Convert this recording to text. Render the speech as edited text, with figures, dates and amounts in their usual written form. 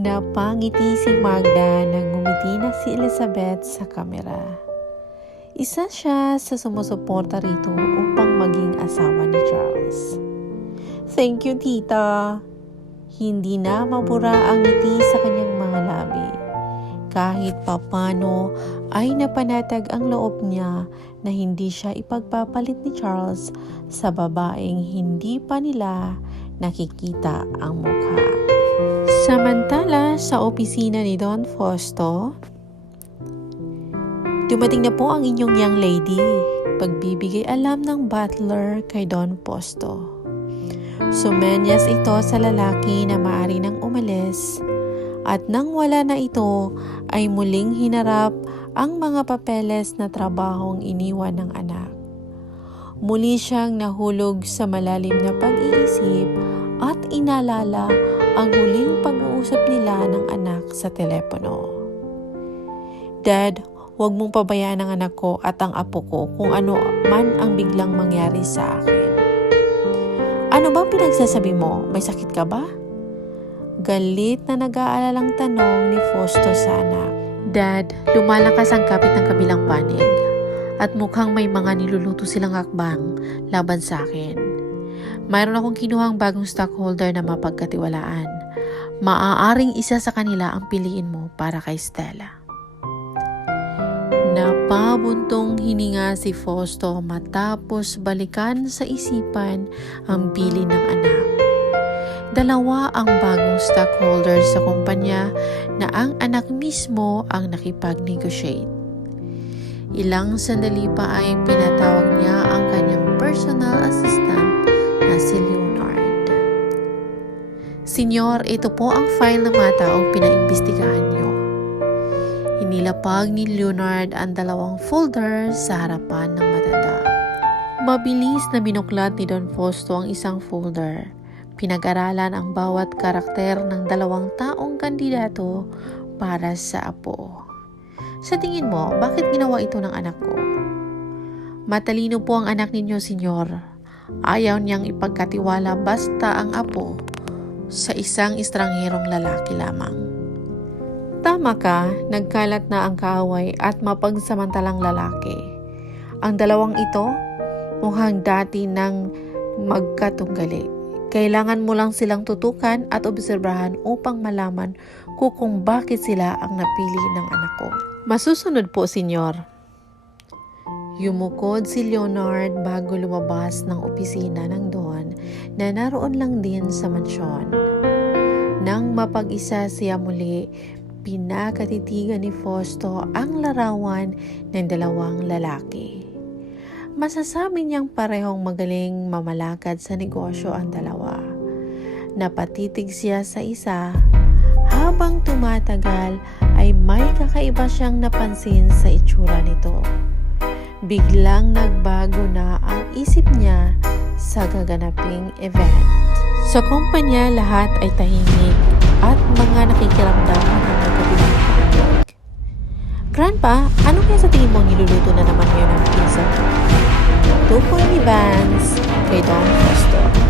Napangiti si Magda nang ngumiti na si Elizabeth sa kamera. Isa siya sa sumusuporta rito upang maging asawa ni Charles. Thank you, tita. Hindi na mabura ang ngiti sa kanyang mga labi. Kahit papano ay napanatag ang loob niya na hindi siya ipagpapalit ni Charles sa babaeng hindi pa nila nakikita ang mukha. Samantala, sa opisina ni Don Fausto, dumating na po ang inyong young lady. Pagbibigay alam ng butler kay Don Fausto. Sumenyas ito sa lalaki na maaari nang umalis at nang wala na ito ay muling hinarap ang mga papeles na trabahong iniwan ng anak. Muli siyang nahulog sa malalim na pag-iisip at inalala ang huling pag-uusap nila ng anak sa telepono. Dad, huwag mong pabayaan ang anak ko at ang apo ko kung ano man ang biglang mangyari sa akin. Ano bang pinagsasabi mo? May sakit ka ba? Galit na nag-aalalang tanong ni Fausto sa anak. Dad, lumalakas ang kapit ng kabilang panig at mukhang may mga niluluto silang akbang laban sa akin. Mayroon akong kinuhang bagong stockholder na mapagkatiwalaan. Maaaring isa sa kanila ang piliin mo para kay Stella. Napabuntong hininga si Fausto matapos balikan sa isipan ang bilin ng anak. Dalawa ang bagong stockholders sa kumpanya na ang anak mismo ang nakipag-negotiate. Ilang sandali pa ay pinatawag niya ang kanyang personal assistant na si Leonard. Senyor, ito po ang file ng mga taong pinaimbestigahan niyo. Inilapag ni Leonard ang dalawang folder sa harapan ng matanda. Mabilis na binuklat ni Don Fausto ang isang folder. Pinag-aralan ang bawat karakter ng dalawang taong kandidato para sa apo. Sa tingin mo, bakit ginawa ito ng anak ko? Matalino po ang anak ninyo, senyor. Ayaw niyang ipagkatiwala basta ang apo sa isang estrangherong lalaki lamang. Tama ka, nagkalat na ang kaaway at mapagsamantalang lalaki. Ang dalawang ito, mukhang dati nang magkatunggali. Kailangan mo lang silang tutukan at obserbahan upang malaman kung bakit sila ang napili ng anak ko. Masusunod po, senyor. Yumukod si Leonard bago lumabas ng opisina ng Don na naroon lang din sa mansyon. Nang mapag-isa siya muli, pinakatitigan ni Fausto ang larawan ng dalawang lalaki. Masasabi niyang parehong magaling mamalakad sa negosyo ang dalawa. Napatitig siya sa isa. Habang tumatagal ay may kakaiba siyang napansin sa itsura nito. Biglang nagbago na ang isip niya sa gaganaping event. Sa kumpanya, lahat ay tahimik at mga nakikiramdaman ng magkabilang panig. Grandpa, ano kaya sa tingin mo niluluto na naman ngayon ang pizza? 2 point ni Vance kay Don Fausto.